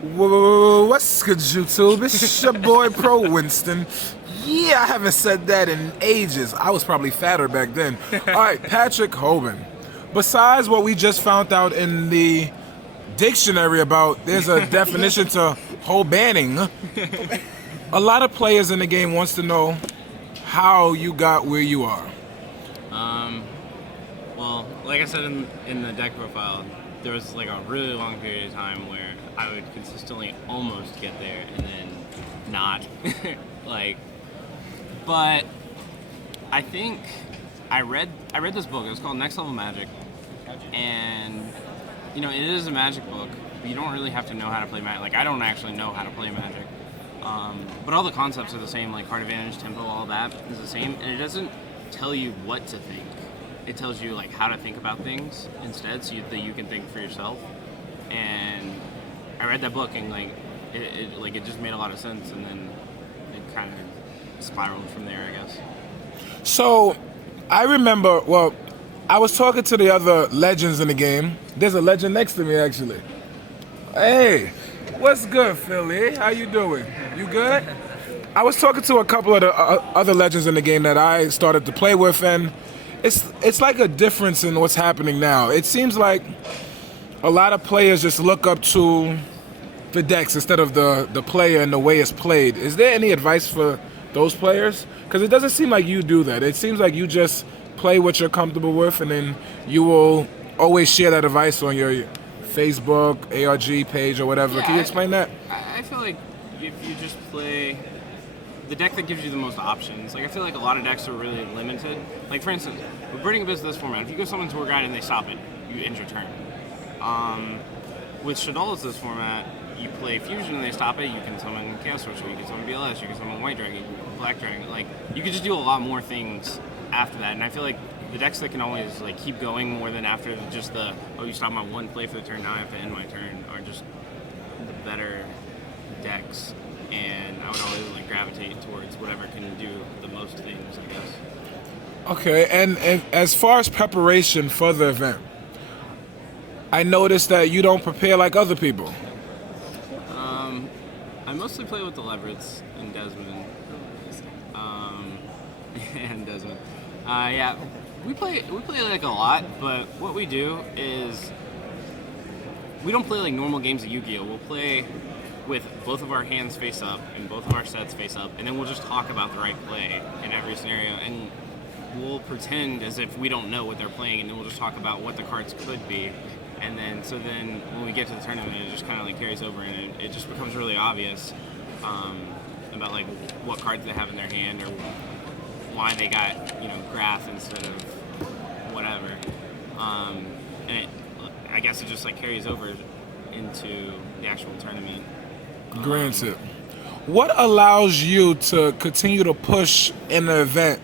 What's good, YouTube? It's your boy Pro Winston. Yeah, I haven't said that in ages. I was probably fatter back then. All right, Patrick Hoban. Besides what we just found out in the dictionary about, there's a definition to Hobaning. A lot of players in the game wants to know how you got where you are. Well, like I said in the deck profile, there was like a really long period of time where I would consistently almost get there and then not. like, but I think I read this book. It was called Next Level Magic, and it is a magic book. But you don't really have to know how to play magic. Like I don't actually know how to play magic, but all the concepts are the same. Like card advantage, tempo, all that is the same, and it doesn't tell you what to think. It tells you like how to think about things instead, so that you can think for yourself. And I read that book and it just made a lot of sense, and then it kind of spiraled from there, I guess. So, I remember, well, I was talking to the other legends in the game. There's a legend next to me, actually. Hey, what's good, Philly? How you doing? You good? I was talking to a couple of the other legends in the game that I started to play with, and it's like a difference in what's happening now. It seems like a lot of players just look up to the decks instead of the player and the way it's played. Is there any advice for those players? Because it doesn't seem like you do that. It seems like you just play what you're comfortable with, and then you will always share that advice on your Facebook, ARG page, or whatever. Yeah, Can you explain that? I feel like if you just play the deck that gives you the most options. Like I feel like a lot of decks are really limited. Like for instance, with Burning Abyss this format, if you go summon Tour Guide and they stop it, you end your turn. With Shaddoll's this format, you play Fusion and they stop it, you can summon Chaos Sorcerer, you can summon BLS, you can summon White Dragon, Black Dragon. Like you can just do a lot more things after that. And I feel like the decks that can always like keep going more than after just you stop my one play for the turn, now I have to end my turn, are just the better decks. And I would always like gravitate towards whatever can do the most things, I guess. Okay, and as far as preparation for the event, I noticed that you don't prepare like other people. I mostly play with the Leverets and Desmond. And Desmond. Yeah, we play like a lot, but what we do is we don't play like normal games of Yu-Gi-Oh! We'll play with both of our hands face up and both of our sets face up, and then we'll just talk about the right play in every scenario, and we'll pretend as if we don't know what they're playing, and then we'll just talk about what the cards could be, and then when we get to the tournament, it just kind of like carries over, and it just becomes really obvious about like what cards they have in their hand or why they got Graph instead of whatever, and I guess it just like carries over into the actual tournament. Granted. What allows you to continue to push in the event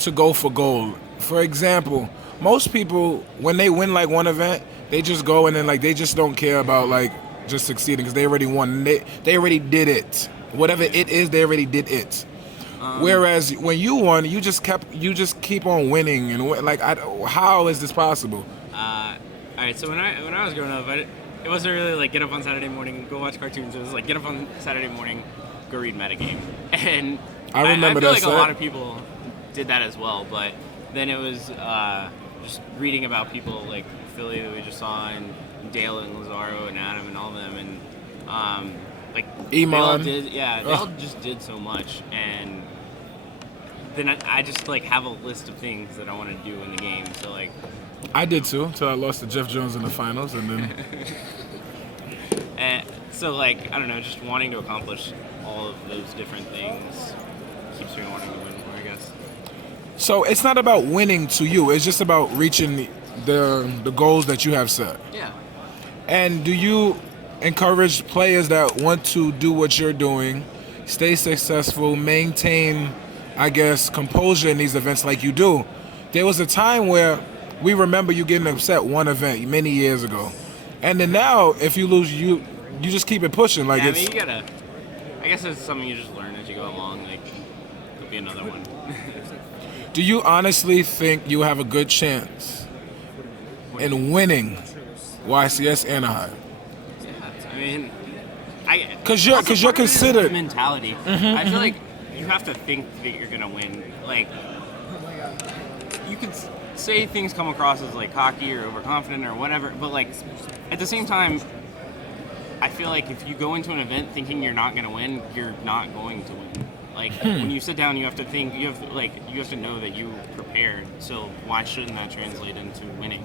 to go for gold? For example, most people, when they win like one event, they just go and then like they just don't care about like just succeeding because they already won. They already did it. Whatever it is, they already did it. Whereas when you won, you just keep on winning, and how is this possible? All right, so when I was growing up, it wasn't really like get up on Saturday morning, go watch cartoons. It was like get up on Saturday morning, go read metagame. And I remember I feel that like a lot of people did that as well, but then it was just reading about people like Philly that we just saw, and Dale and Lazaro and Adam and all of them, and like Iman. they all just did so much, and then I just like have a list of things that I want to do in the game. So like I did too, until I lost to Jeff Jones in the finals, and then and so like I don't know, just wanting to accomplish all of those different things keeps me wanting to win more, I guess. So it's not about winning to you, it's just about reaching the goals that you have set. Yeah. And do you encourage players that want to do what you're doing, stay successful, maintain, I guess, composure in these events like you do? There was a time where we remember you getting upset one event many years ago, and then now if you lose, you just keep it pushing. Like yeah, I mean, you gotta. I guess it's something you just learn as you go along. Like there'll be another one. Do you honestly think you have a good chance in winning YCS Anaheim? I mean, Because you're part of it is considered. the mentality. I feel like you have to think that you're gonna win. Like, you could say things come across as like cocky or overconfident or whatever, but like at the same time, I feel like if you go into an event thinking you're not gonna win, you're not going to win. Like when you sit down, you have to think. You have to know that you prepared. So why shouldn't that translate into winning?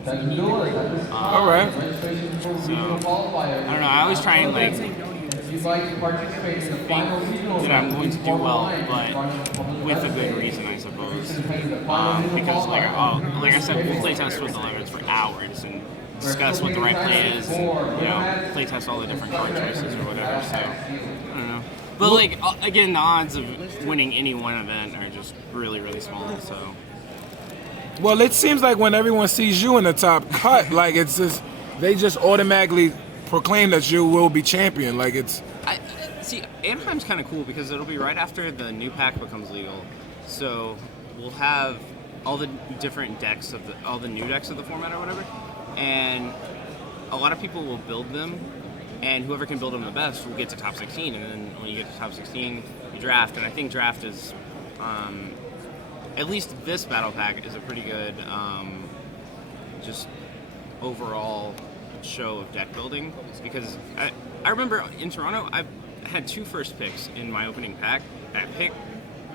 All right. So I don't know. I always try and like think that I'm going to do well, but with a good reason, I suppose. Because like I said, we'll play test with the limits for hours and discuss what the right play is, and play test all the different card choices or whatever. So I don't know. But like again, the odds of winning any one event are just really, really small. So. Well, it seems like when everyone sees you in the top cut, like it's just they just automatically proclaim that you will be champion. Like it's. See, Anaheim's kind of cool because it'll be right after the new pack becomes legal, so we'll have all the different decks all the new decks of the format or whatever, and a lot of people will build them, and whoever can build them the best will get to top 16, and then when you get to top 16, you draft, and I think draft is. At least this battle pack is a pretty good, just overall show of deck building. Because I remember in Toronto, I had 2 first picks in my opening pack. I picked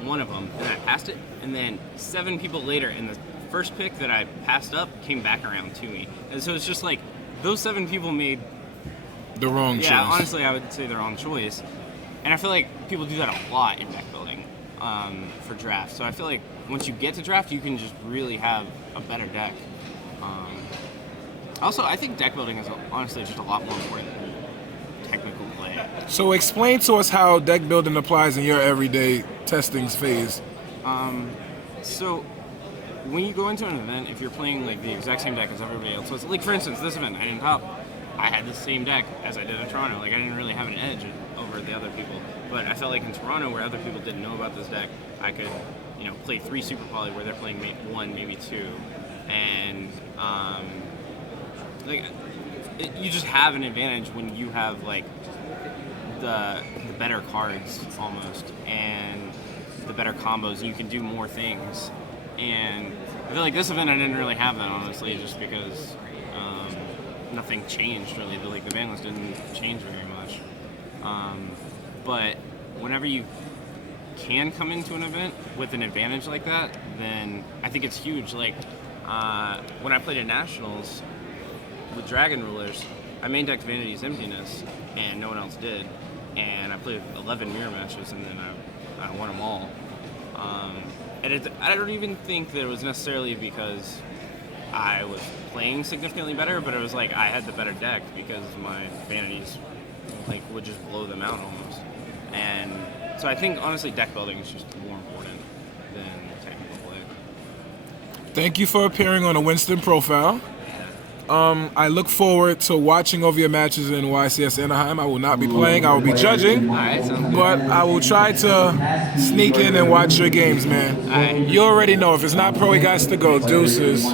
one of them, and I passed it. And then 7 people later, in the first pick that I passed up came back around to me. And so it's just like those 7 people made the wrong choice. Yeah, honestly, I would say the wrong choice. And I feel like people do that a lot in deck building for draft. So I feel like once you get to draft, you can just really have a better deck. Also, I think deck building is honestly just a lot more important than technical play. So explain to us how deck building applies in your everyday testing phase. So when you go into an event, if you're playing like the exact same deck as everybody else, so like for instance, this event, I didn't top. I had the same deck as I did in Toronto. Like I didn't really have an edge over the other people. But I felt like in Toronto, where other people didn't know about this deck, I could, play 3 Super Poly where they're playing 1, maybe 2, and you just have an advantage when you have like the better cards almost and the better combos. And you can do more things, and I feel like this event I didn't really have that honestly, just because nothing changed really. The ban list didn't change very much. But whenever you can come into an event with an advantage like that, then I think it's huge. Like when I played at Nationals with Dragon Rulers, I main decked Vanity's Emptiness, and no one else did. And I played 11 mirror matches, and then I won them all. And I don't even think that it was necessarily because I was playing significantly better, but it was like I had the better deck because my Vanities would just blow them out almost. And so I think honestly deck building is just more important than technical play. Thank you for appearing on a Winston profile. I look forward to watching over your matches in YCS Anaheim. I will not be playing, I will be judging, but I will try to sneak in and watch your games, man. You already know, if it's not pro, he got to go. Deuces.